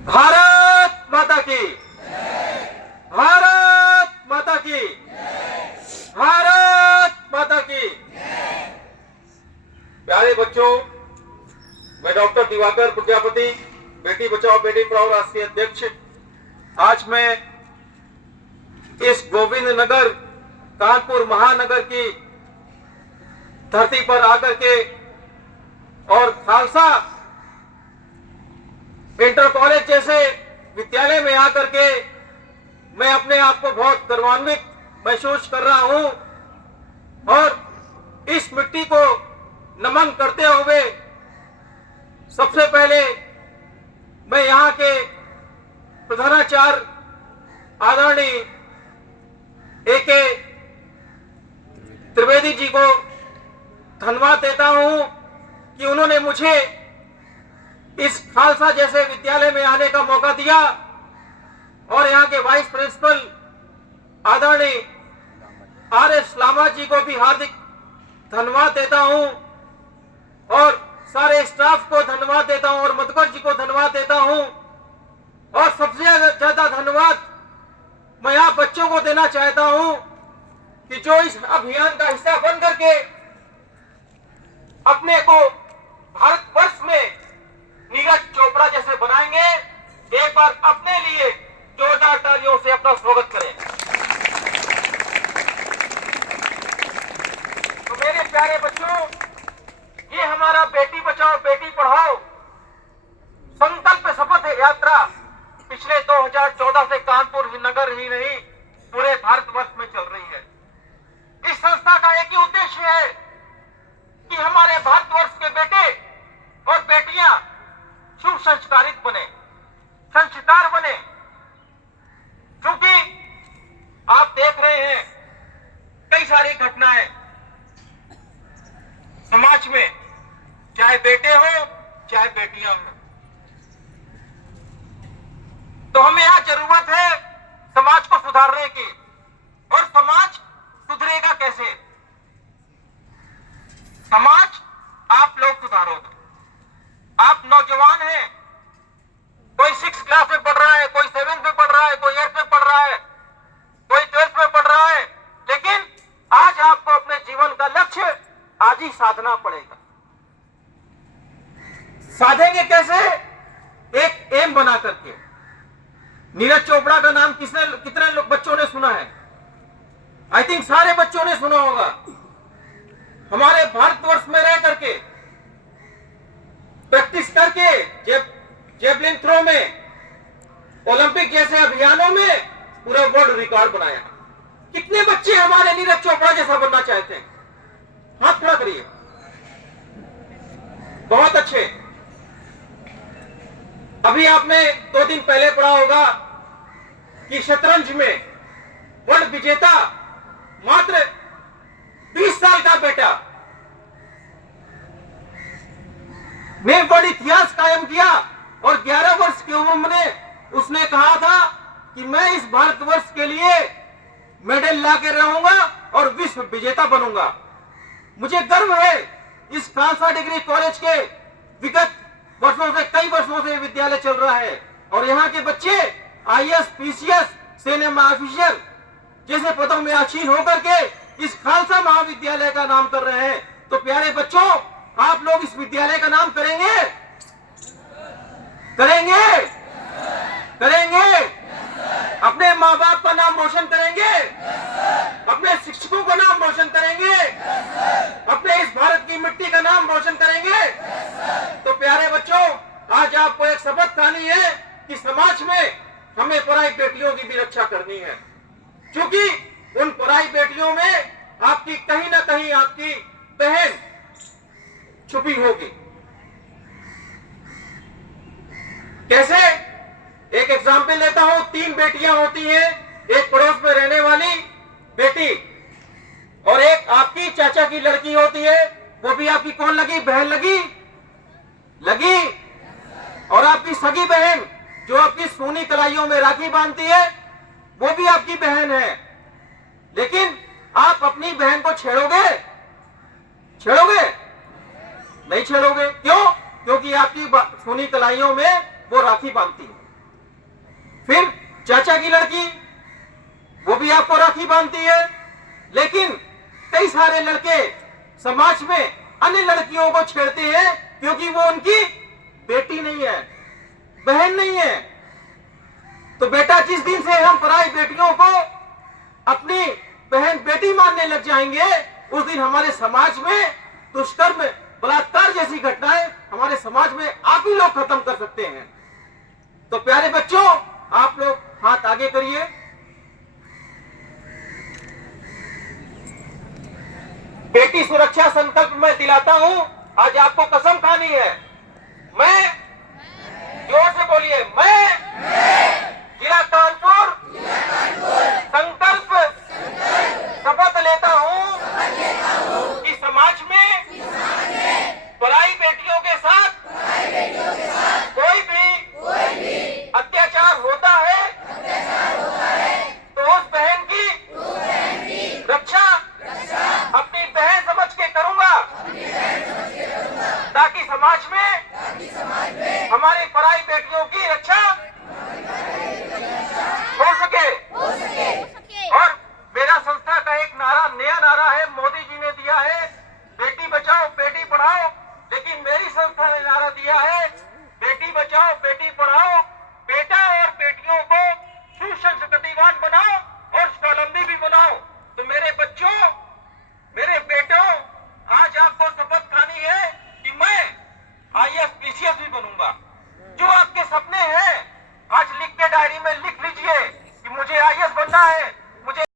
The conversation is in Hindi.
भारत माता की, भारत माता की, भारत माता की। प्यारे बच्चों, मैं डॉक्टर दिवाकर प्रजापति, बेटी बचाओ बेटी पढ़ाओ राष्ट्रीय अध्यक्ष, आज मैं इस गोविंद नगर कानपुर महानगर की धरती पर आकर के और खालसा इंटर कॉलेज जैसे विद्यालय में आकर के मैं अपने आप को बहुत गौरवान्वित महसूस कर रहा हूं और इस मिट्टी को नमन करते हुए सबसे पहले मैं यहाँ के प्रधानाचार्य आदरणीय ए.के. त्रिवेदी जी को धन्यवाद देता हूं कि उन्होंने मुझे इस खालसा जैसे विद्यालय में आने का मौका दिया और यहाँ के वाइस प्रिंसिपल आदरणीय आर.एस. लामा जी को भी हार्दिक धन्यवाद देता हूं और सारे स्टाफ को धन्यवाद देता हूं और मधुकर जी को धन्यवाद देता हूं और सबसे ज्यादा धन्यवाद मैं आप बच्चों को देना चाहता हूं कि जो इस अभियान का हिस्सा बन करके अपने को भारतवर्ष में नीरज चोपड़ा जैसे बनाएंगे। एक बार अपने लिए जोरदार तालियों से अपना स्वागत करें। तो मेरे प्यारे बच्चों, ये हमारा बेटी बचाओ बेटी पढ़ाओ संकल्प शपथ यात्रा पिछले 2014 से कानपुर नगर ही नहीं पूरे भारतवर्ष में चल रही है। इस संस्था का एक ही उद्देश्य है कि हमारे भारतवर्ष के बेटे और बेटियां शुभ संस्कारित बने, संस्कार बने। क्योंकि आप देख रहे हैं कई सारी घटनाएं समाज में, चाहे बेटे हो चाहे बेटियां हो, तो हमें यहां जरूरत है समाज को सुधारने की। और समाज सुधरेगा कैसे? समाज आप लोग सुधारोगे। आप नौजवान हैं, कोई 6th क्लास में पढ़ रहा है, कोई 7th में पढ़ रहा है, कोई 8th में पढ़ रहा है, कोई 12th में पढ़ रहा है, लेकिन आज आपको अपने जीवन का लक्ष्य आज ही साधना पड़ेगा। साधेंगे कैसे? एक एम बना करके। नीरज चोपड़ा का नाम कितने लोग बच्चों ने सुना है? आई थिंक सारे बच्चों ने सुना होगा। हमारे भारतवर्ष में रह करके प्रैक्टिस करके जेवलिन थ्रो में, ओलंपिक जैसे अभियानों में पूरा वर्ल्ड रिकॉर्ड बनाया। कितने बच्चे हमारे नीरज चोपड़ा जैसा बनना चाहते हैं? हाथ खड़ा करिए। बहुत अच्छे। अभी आपने 2 दिन पहले पढ़ा होगा कि शतरंज में वर्ल्ड विजेता मात्र 20 साल का बेटा ने बड़ा इतिहास कायम किया और 11 वर्ष की उम्र में उसने कहा था कि मैं इस भारतवर्ष के लिए मेडल लाके रहूंगा और विश्व विजेता बनूंगा। मुझे गर्व है इस खालसा डिग्री कॉलेज के विगत वर्षों से, कई वर्षों से विद्यालय चल रहा है और यहाँ के बच्चे आईएएस, पीसीएस, सेना ऑफिसर जैसे पदों में आसीन होकर के इस खालसा महाविद्यालय का नाम कर रहे हैं। तो प्यारे बच्चों, आप लोग इस विद्यालय का नाम करेंगे? करेंगे? करेंगे? अपने माँ बाप का नाम रोशन करेंगे? अपने शिक्षकों का नाम रोशन करेंगे? अपने इस भारत की मिट्टी का नाम रोशन करेंगे? तो प्यारे बच्चों, आज आपको एक शपथ खानी है कि समाज में हमें पराई बेटियों की भी रक्षा करनी है, क्योंकि उन पराई बेटियों में आपकी कहीं ना कहीं आपकी बहन छुपी होगी। कैसे? एक एग्जाम्पल लेता हूं। 3 बेटियां होती हैं, एक पड़ोस में रहने वाली बेटी और एक आपकी चाचा की लड़की होती है। वो भी आपकी कौन लगी? बहन लगी? लगी। और आपकी सगी बहन जो आपकी सोनी कलाइयों में राखी बांधती है, वो भी आपकी बहन है। लेकिन आप अपनी बहन को छेड़ोगे? छेड़ोगे? नहीं छेड़ोगे। क्यों? क्योंकि आपकी सोनी कलाइयों में वो राखी बांधती है। फिर चाचा की लड़की, वो भी आपको राखी बांधती है। लेकिन कई सारे लड़के समाज में अन्य लड़कियों को छेड़ते हैं क्योंकि वो उनकी बेटी नहीं है, बहन नहीं है। तो बेटा, जिस दिन से हम पराई बेटियों को अपनी बहन बेटी मानने लग जाएंगे, उस दिन हमारे समाज में दुष्कर्म, बलात्कार जैसी घटनाएं हमारे समाज में आप ही लोग खत्म कर सकते हैं। तो प्यारे बच्चों, आप लोग हाथ आगे करिए। बेटी सुरक्षा संकल्प मैं दिलाता हूं। आज आपको कसम खानी है। मैं, जोर से बोलिए, मैं जिला कानपुर संकल्प शपथ लेता हूं कि समाज में पराई बेटियों के साथ कोई भी अत्याचार होता है तो उस बहन की रक्षा अपनी बहन समझ के करूंगा, ताकि समाज में हमारी पराई बेटियों की रक्षा हो सके। और मेरा संस्था का एक नारा, नया नारा है, मोदी जी ने दिया है, बेटी बचाओ बेटी पढ़ाओ। लेकिन मेरी संस्था ने नारा दिया है, बेटी बचाओ बेटी पढ़ाओ, बेटा और बेटियों को सुसंस्कृतिवान बनाओ और स्वावलंबी भी बनाओ। तो मेरे बच्चों,